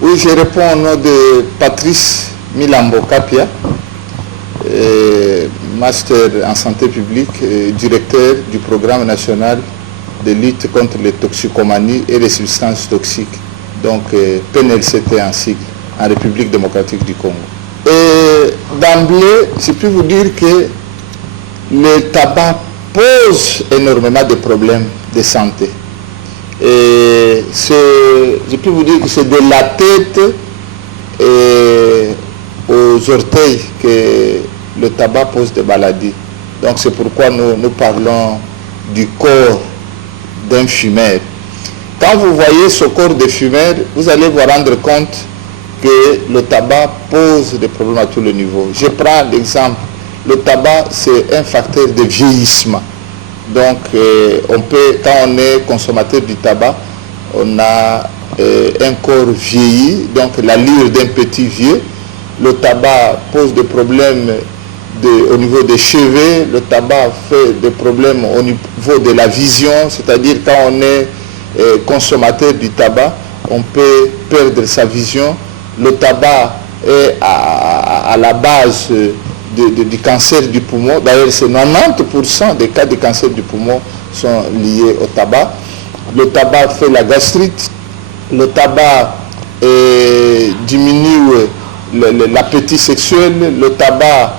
Oui, je réponds au nom de Patrice Milambo Kapia, master en santé publique et directeur du programme national de lutte contre les toxicomanies et les substances toxiques, donc PNLCT en sigle, en République démocratique du Congo. Et d'emblée, je peux vous dire que le tabac pose énormément de problèmes de santé. Et je peux vous dire que c'est de la tête aux orteils que le tabac pose des maladies. Donc c'est pourquoi nous parlons du corps d'un fumeur. Quand vous voyez ce corps de fumeur, vous allez vous rendre compte que le tabac pose des problèmes à tous les niveaux. Je prends l'exemple, le tabac c'est un facteur de vieillissement. Donc quand on est consommateur du tabac, on a un corps vieilli, donc l'allure d'un petit vieux. Le tabac pose des problèmes au niveau des cheveux, le tabac fait des problèmes au niveau de la vision, c'est-à-dire quand on est consommateur du tabac, on peut perdre sa vision. Le tabac est à la base du cancer du poumon. D'ailleurs, c'est 90% des cas de cancer du poumon sont liés au tabac. Le tabac fait la gastrite. Le tabac diminue l'appétit sexuel. Le tabac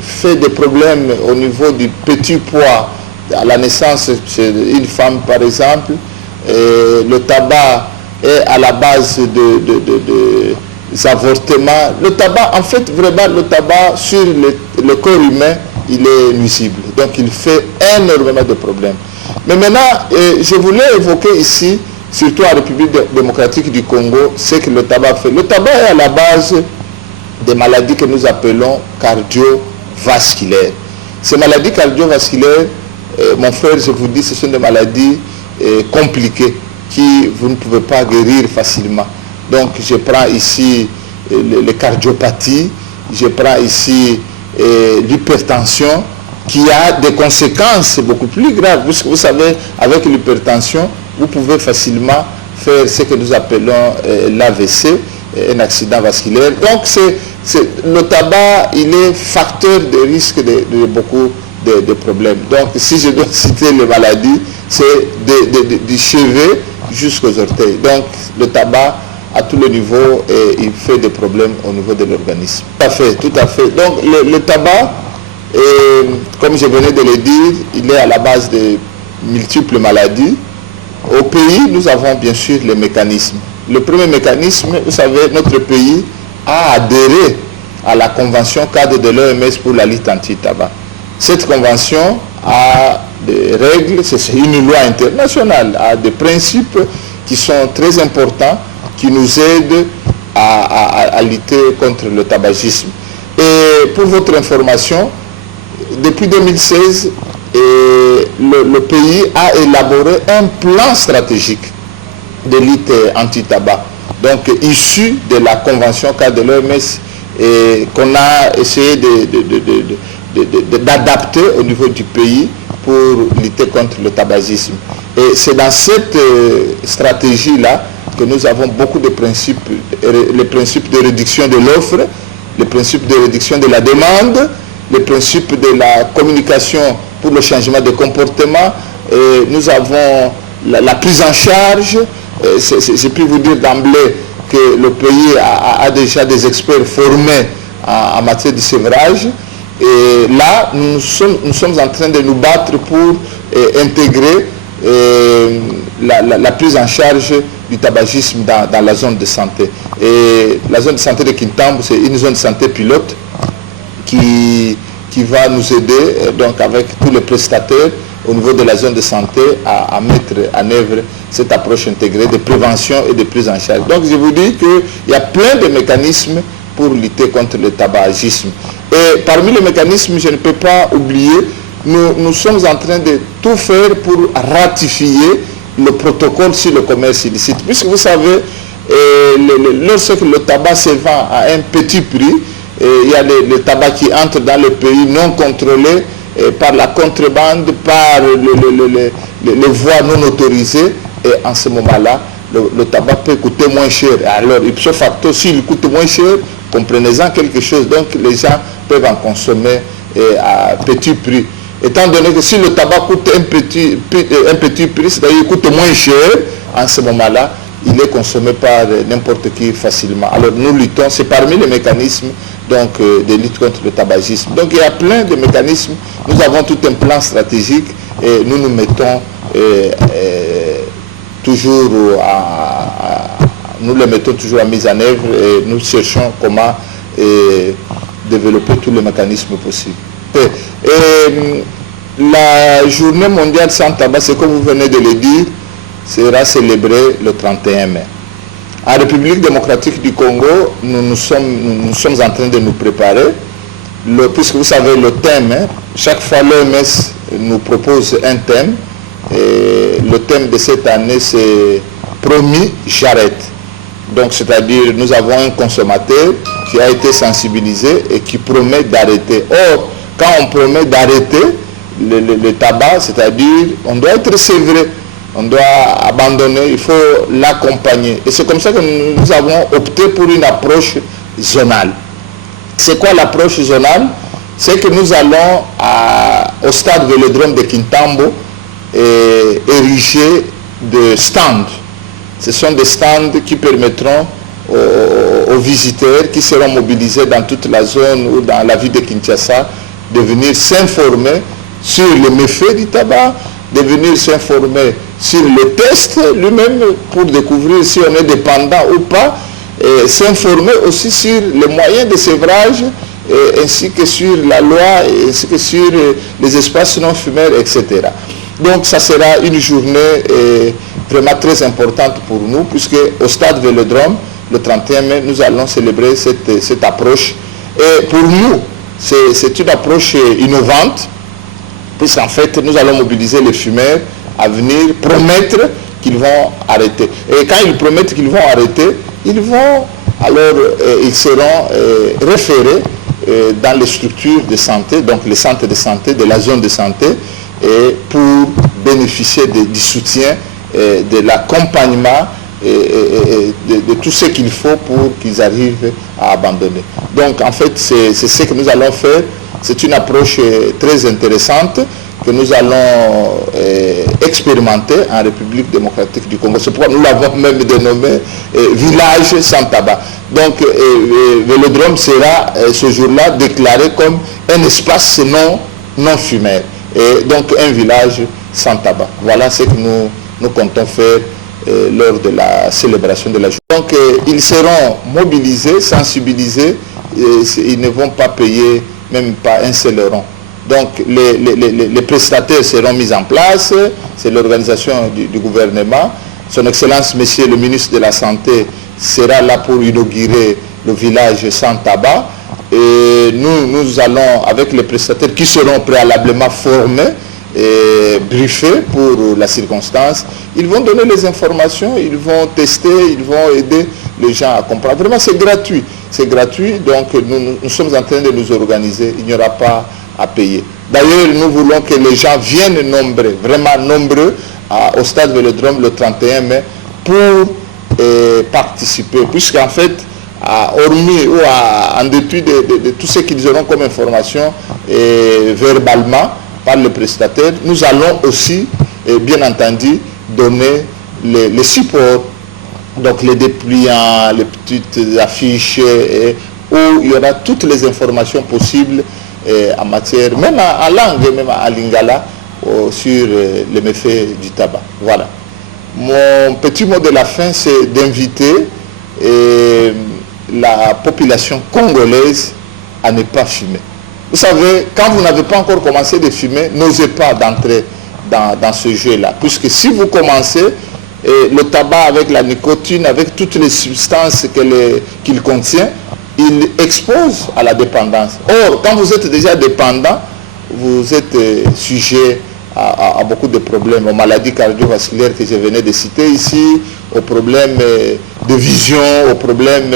fait des problèmes au niveau du petit poids à la naissance chez une femme, par exemple. Le tabac est à la base des avortements. Le tabac, en fait, vraiment, le tabac sur le corps humain, il est nuisible. Donc, il fait énormément de problèmes. Mais maintenant, je voulais évoquer ici, surtout en République démocratique du Congo, ce que le tabac fait. Le tabac est à la base des maladies que nous appelons cardiovasculaires. Ces maladies cardiovasculaires, mon frère, je vous dis, ce sont des maladies compliquées qui vous ne pouvez pas guérir facilement. Donc je prends ici les cardiopathies, je prends ici l'hypertension qui a des conséquences beaucoup plus graves. Vous savez, avec l'hypertension, vous pouvez facilement faire ce que nous appelons l'AVC, un accident vasculaire. Donc le tabac, il est facteur de risque de beaucoup de problèmes. Donc si je dois citer les maladies, c'est du cheveu jusqu'aux orteils. Donc le tabac, à tous les niveaux, il fait des problèmes au niveau de l'organisme. Tout à fait, tout à fait. Donc le tabac, comme je venais de le dire, il est à la base de multiples maladies. Au pays, nous avons bien sûr les mécanismes. Le premier mécanisme, vous savez, notre pays a adhéré à la convention cadre de l'OMS pour la lutte anti-tabac. Cette convention a des règles, c'est une loi internationale, a des principes qui sont très importants, qui nous aident à lutter contre le tabagisme. Et pour votre information, depuis 2016, le pays a élaboré un plan stratégique de lutte anti-tabac, donc issu de la convention cadre de l'OMS qu'on a essayé d'adapter au niveau du pays pour lutter contre le tabagisme. Et c'est dans cette stratégie-là que nous avons beaucoup de principes, les principes de réduction de l'offre, les principes de réduction de la demande, les principes de la communication pour le changement de comportement. Et nous avons la prise en charge. Je peux vous dire d'emblée que le pays a déjà des experts formés en matière de sévrage. Et là, nous sommes en train de nous battre pour intégrer la prise en charge du tabagisme dans la zone de santé. Et la zone de santé de Kintambo, c'est une zone de santé pilote qui va nous aider, donc avec tous les prestataires au niveau de la zone de santé, à mettre en œuvre cette approche intégrée de prévention et de prise en charge. Donc je vous dis qu'il y a plein de mécanismes pour lutter contre le tabagisme. Et parmi les mécanismes, je ne peux pas oublier, nous sommes en train de tout faire pour ratifier le protocole sur le commerce illicite. Puisque vous savez, lorsque le tabac se vend à un petit prix, il y a le tabac qui entre dans le pays non contrôlé par la contrebande, par les voies non autorisées. Et en ce moment-là, le tabac peut coûter moins cher. Alors, ipso facto, s'il coûte moins cher, comprenez-en quelque chose. Donc, les gens peuvent en consommer à petit prix. Étant donné que si le tabac coûte un petit prix, c'est-à-dire qu'il coûte moins cher, en ce moment-là, il est consommé par n'importe qui facilement. Alors nous luttons, c'est parmi les mécanismes donc, de lutte contre le tabagisme. Donc il y a plein de mécanismes, nous avons tout un plan stratégique et nous nous mettons toujours nous le mettons toujours en mise en œuvre et nous cherchons comment développer tous les mécanismes possibles. Et la journée mondiale sans tabac, c'est comme vous venez de le dire, sera célébrée le 31 mai. En République démocratique du Congo, nous sommes en train de nous préparer, puisque vous savez le thème, chaque fois l'OMS nous propose un thème, et le thème de cette année c'est « Promis, j'arrête ». Donc c'est-à-dire nous avons un consommateur qui a été sensibilisé et qui promet d'arrêter. Or, quand on promet d'arrêter le tabac, c'est-à-dire on doit être sévère. On doit abandonner, il faut l'accompagner. Et c'est comme ça que nous avons opté pour une approche zonale. C'est quoi l'approche zonale? C'est que nous allons au stade Vélodrome de Kintambo ériger des stands. Ce sont des stands qui permettront aux visiteurs qui seront mobilisés dans toute la zone ou dans la ville de Kinshasa de venir s'informer sur les méfaits du tabac, de venir s'informer sur le test lui-même pour découvrir si on est dépendant ou pas, et s'informer aussi sur les moyens de sévrage, ainsi que sur la loi, ainsi que sur les espaces non fumeurs, etc. Donc ça sera une journée vraiment très importante pour nous, puisque au stade Vélodrome, le 31 mai, nous allons célébrer cette approche. Et pour nous, c'est une approche innovante, puisqu'en fait, nous allons mobiliser les fumeurs à venir promettre qu'ils vont arrêter. Et quand ils promettent qu'ils vont arrêter, ils seront référés dans les structures de santé, donc les centres de santé, de la zone de santé, et pour bénéficier du soutien, de l'accompagnement et de tout ce qu'il faut pour qu'ils arrivent à abandonner. Donc en fait, c'est ce que nous allons faire. C'est une approche très intéressante que nous allons expérimenter en République démocratique du Congo. C'est pourquoi nous l'avons même dénommé village sans tabac. Donc Vélodrome sera ce jour-là déclaré comme un espace non fumeur. Et donc un village sans tabac. Voilà ce que nous comptons faire lors de la célébration de la journée. Donc ils seront mobilisés, sensibilisés, ils ne vont pas payer même pas un seul rond. Donc les prestataires seront mis en place, c'est l'organisation du gouvernement. Son Excellence, Monsieur le ministre de la Santé, sera là pour inaugurer le village sans tabac. Et nous allons, avec les prestataires qui seront préalablement formés et briefés pour la circonstance, ils vont donner les informations, ils vont tester, ils vont aider les gens à comprendre. Vraiment, c'est gratuit. C'est gratuit, donc nous sommes en train de nous organiser. Il n'y aura pas à payer. D'ailleurs, nous voulons que les gens viennent nombreux, vraiment nombreux, au stade Vélodrome le 31 mai pour participer. Puisqu'en fait, hormis ou en dépit de tout ce qu'ils auront comme information verbalement par le prestataire, nous allons aussi, bien entendu, donner les supports, donc les dépliants, les petites affiches, où il y aura toutes les informations possibles en matière, même en langue, même en lingala, sur les méfaits du tabac. Voilà. Mon petit mot de la fin, c'est d'inviter la population congolaise à ne pas fumer. Vous savez, quand vous n'avez pas encore commencé de fumer, n'osez pas d'entrer dans ce jeu-là. Puisque si vous commencez, le tabac avec la nicotine, avec toutes les substances qu'il contient, il expose à la dépendance. Or, quand vous êtes déjà dépendant, vous êtes sujet à beaucoup de problèmes, aux maladies cardiovasculaires que je venais de citer ici, aux problèmes de vision, aux problèmes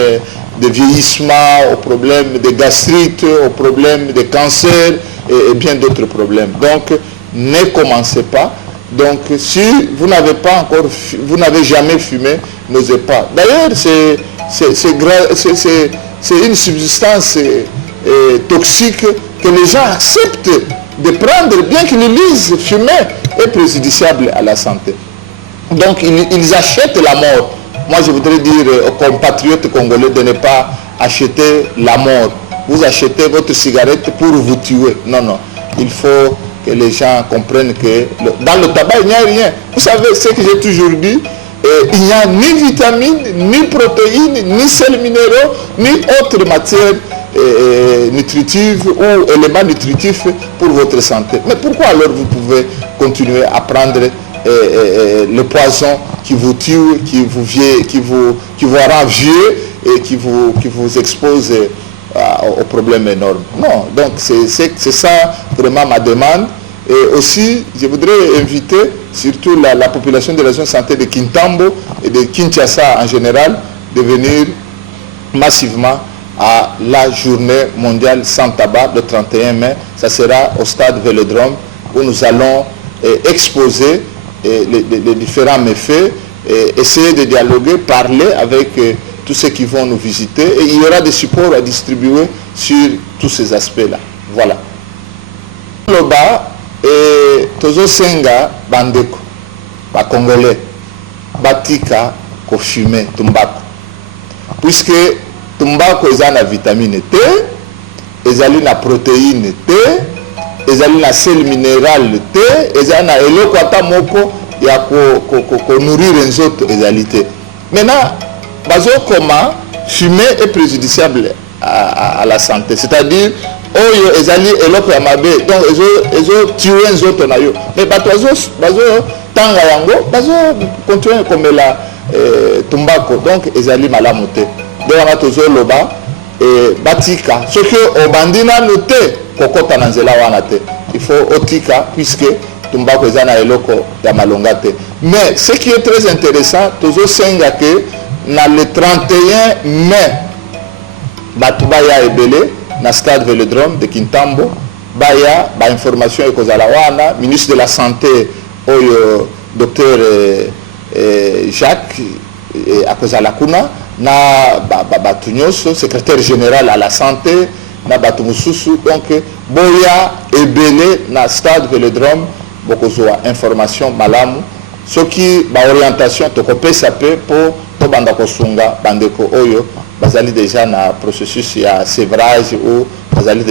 de vieillissement, aux problèmes de gastrite, aux problèmes de cancer et bien d'autres problèmes. Donc, ne commencez pas. Donc si vous n'avez pas encore, vous n'avez jamais fumé, n'osez pas. D'ailleurs, c'est une substance toxique que les gens acceptent de prendre, bien qu'ils lisent, fumer est préjudiciable à la santé. Donc ils achètent la mort. Moi je voudrais dire aux compatriotes congolais de ne pas acheter la mort. Vous achetez votre cigarette pour vous tuer. Non, non. Il faut que les gens comprennent que dans le tabac, il n'y a rien. Vous savez ce que j'ai toujours dit, il n'y a ni vitamines, ni protéines, ni sels minéraux, ni autres matières nutritives ou éléments nutritifs pour votre santé. Mais pourquoi alors vous pouvez continuer à prendre le poison qui vous tue, qui vous rend vieux et qui vous expose aux problèmes énormes? Non, donc c'est ça vraiment ma demande. Et aussi, je voudrais inviter surtout la population de la zone santé de Kintambo et de Kinshasa en général de venir massivement à la journée mondiale sans tabac le 31 mai. Ça sera au stade Vélodrome où nous allons exposer les différents méfaits, essayer de dialoguer, parler avec tous ceux qui vont nous visiter, et il y aura des supports à distribuer sur tous ces aspects-là. Voilà. Loba et Tozo Senga Bandeko, ba Congolais, batika ko fumer tumbako. Puisque tumbako eza na vitamine T, ezali na protéine T, ezali na sel minéral T, ezali na eloko ata moko ya ko nourrir nzoto ezali te. Maintenant, bazo comment fumer est préjudiciable à la santé, c'est-à-dire oyo ezali eloko ya mabe, donc ezo tuer nzoto na yo. Mais bazo tanga yango, bazo continuer komela tumbako, donc ezali malamu te. Donc on a tozo loba batika soki obandina note kokota na nzela wana te. Il faut otika puisque tumbako ezana eloko ya malonga te. Mais ce qui est très intéressant, tozo senga que na le 31 mai batu baya ebele na stade Vélodrome de Kintambo baya ba information ekozala wana, ministre de la santé oyo docteur Jacques akozala kuna na batu nyonso, secrétaire général à la santé na batu mususu, donc boya ebele na stade Vélodrome bokozwa information malamu soki ba orientation tokopesa pe po banda kosunga bandeko oyo bazali déjà na processus ya sévrage ou bazali déjà